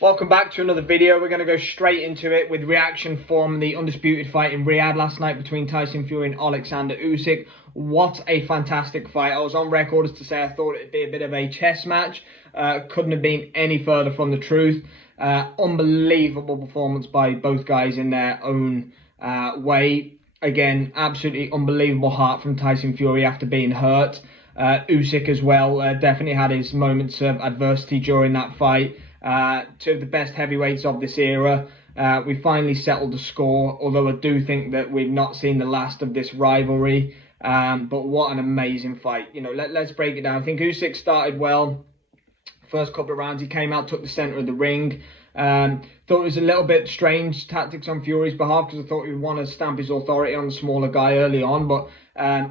Welcome back to another video. We're going to go straight into it with reaction from the Undisputed fight in Riyadh last night between Tyson Fury and Oleksandr Usyk. What a fantastic fight. I was on record as to say I thought it'd be a bit of a chess match. Couldn't have been any further from the truth. Unbelievable performance by both guys in their own way. Again, absolutely unbelievable heart from Tyson Fury after being hurt. Usyk as well definitely had his moments of adversity during that fight. Two of the best heavyweights of this era. We finally settled the score, although I do think that we've not seen the last of this rivalry. But what an amazing fight. You know, let's break it down. I think Usyk started well. First couple of rounds, he came out, took the centre of the ring. Thought it was a little bit strange tactics on Fury's behalf, because I thought he would want to stamp his authority on the smaller guy early on. But,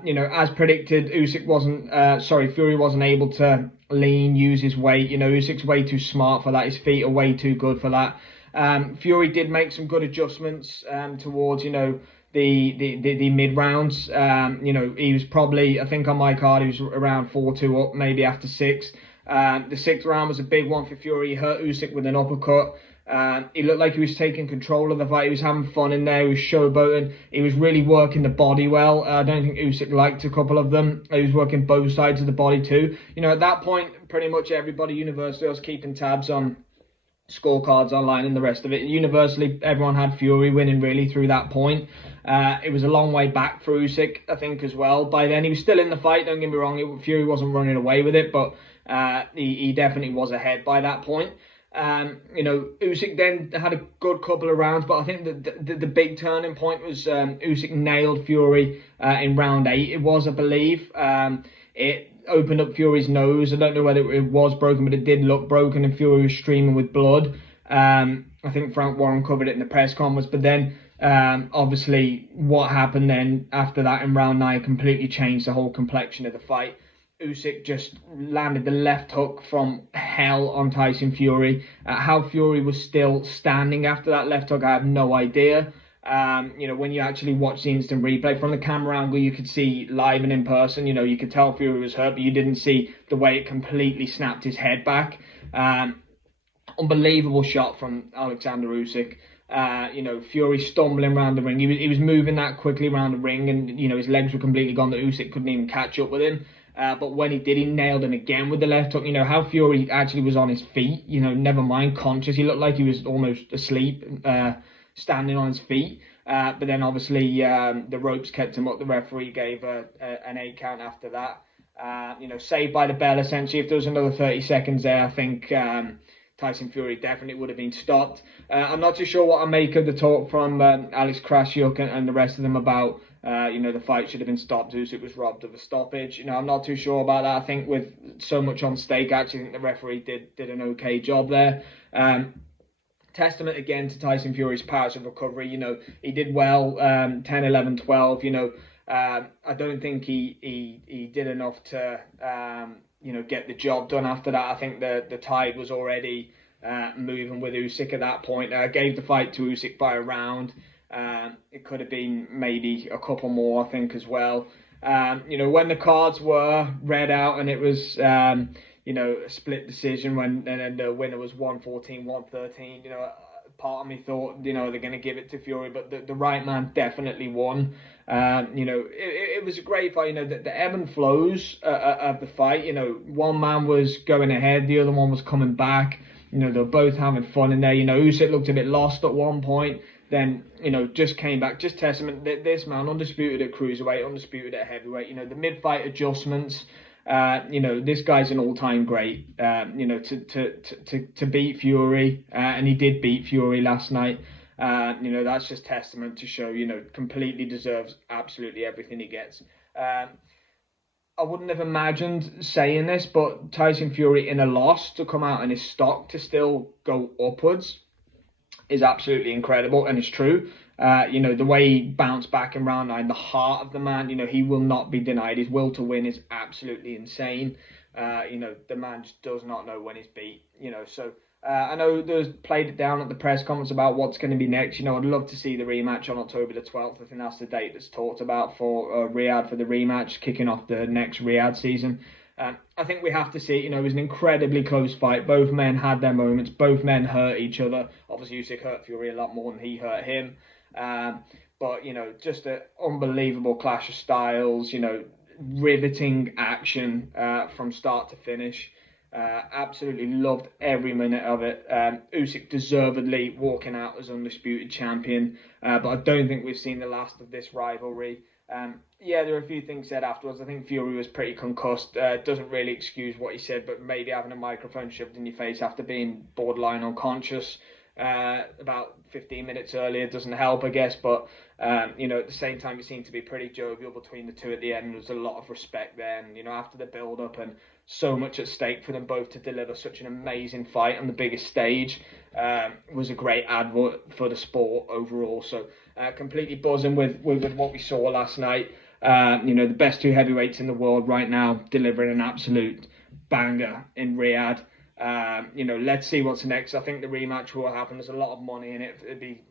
you know, as predicted, Fury wasn't able to lean, use his weight. You know, Usyk's way too smart for that. His feet are way too good for that. Fury did make some good adjustments towards, you know, the mid rounds. You know, he was probably, I think on my card, he was around 4-2 up, maybe after 6. The 6th round was a big one for Fury. He hurt Usyk with an uppercut. He looked like he was taking control of the fight. He was having fun in there. He was showboating. He was really working the body well. I don't think Usyk liked a couple of them. He was working both sides of the body too. You know, at that point, pretty much everybody universally was keeping tabs on scorecards online and the rest of it. Universally, everyone had Fury winning really through that point. It was a long way back for Usyk, I think, as well. By then, he was still in the fight, don't get me wrong. Fury wasn't running away with it, but he definitely was ahead by that point. You know, Usyk then had a good couple of rounds, but I think the big turning point was Usyk nailed Fury in round 8. It was, I believe. It opened up Fury's nose. I don't know whether it was broken, but it did look broken, and Fury was streaming with blood. I think Frank Warren covered it in the press conference, but then obviously what happened then after that in round 9 completely changed the whole complexion of the fight. Usyk just landed the left hook from hell on Tyson Fury. How Fury was still standing after that left hook, I have no idea. You know, when you actually watch the instant replay from the camera angle, you could see live and in person, you know, you could tell Fury was hurt, but you didn't see the way it completely snapped his head back. Unbelievable shot from Oleksandr Usyk. You know, Fury stumbling around the ring. He was moving that quickly around the ring, and, you know, his legs were completely gone that Usyk couldn't even catch up with him. But when he did, he nailed him again with the left hook. You know, how Fury actually was on his feet, you know, never mind conscious. He looked like he was almost asleep, standing on his feet. But then obviously the ropes kept him up. The referee gave an 8 count after that. You know, saved by the bell, essentially. If there was another 30 seconds there, I think Tyson Fury definitely would have been stopped. I'm not too sure what I make of the talk from Alex Krassyuk and the rest of them about, you know, the fight should have been stopped. Usyk was robbed of a stoppage. You know, I'm not too sure about that. I think with so much on stake, I actually think the referee did an okay job there. Testament again to Tyson Fury's powers of recovery. You know, he did well, 10, 11, 12. You know, I don't think he did enough to, you know, get the job done after that. I think the tide was already moving with Usyk at that point. Gave the fight to Usyk by a round. It could have been maybe a couple more, I think, as well. You know, when the cards were read out and it was, you know, a split decision and the winner was 114, 113, you know, part of me thought, you know, they're going to give it to Fury, but the right man definitely won. You know, it was a great fight. You know, the ebb and flows of the fight, you know, one man was going ahead, the other one was coming back. You know, they were both having fun in there. You know, Usyk looked a bit lost at one point, then, you know, just came back. Just testament that this man, undisputed at cruiserweight, undisputed at heavyweight, you know, the mid-fight adjustments, you know, this guy's an all-time great, you know, to beat Fury, and he did beat Fury last night. You know, that's just testament to show, you know, completely deserves absolutely everything he gets. I wouldn't have imagined saying this, but Tyson Fury in a loss to come out and his stock to still go upwards is absolutely incredible, and it's true. You know, the way he bounced back in round 9, the heart of the man, you know, he will not be denied. His will to win is absolutely insane. You know, the man just does not know when he's beat, you know, so I know there's played it down at the press conference about what's going to be next. You know, I'd love to see the rematch on October the 12th. I think that's the date that's talked about for Riyadh for the rematch, kicking off the next Riyadh season. I think we have to see, it was an incredibly close fight. Both men had their moments. Both men hurt each other. Obviously, Usyk hurt Fury a lot more than he hurt him. But, just an unbelievable clash of styles, riveting action from start to finish. Absolutely loved every minute of it. Usyk deservedly walking out as undisputed champion, but I don't think we've seen the last of this rivalry. There are a few things said afterwards. I think Fury was pretty concussed. Doesn't really excuse what he said, but maybe having a microphone shoved in your face after being borderline unconscious about 15 minutes earlier doesn't help, I guess. But at the same time, it seemed to be pretty jovial between the two at the end. There was a lot of respect there, and after the build-up and so much at stake for them both to deliver such an amazing fight on the biggest stage was a great advert for the sport overall. So completely buzzing with what we saw last night. The best two heavyweights in the world right now delivering an absolute banger in Riyadh. Let's see what's next. I think the rematch will happen. There's a lot of money in it.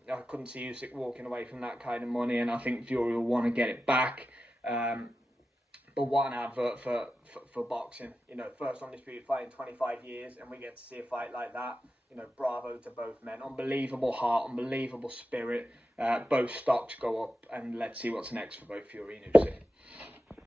I couldn't see Usyk walking away from that kind of money, and I think Fury will want to get it back. But what an advert for boxing. First undisputed fight in 25 years, and we get to see a fight like that. Bravo to both men. Unbelievable heart, unbelievable spirit. Both stocks go up, and let's see what's next for both Fury and Usyk.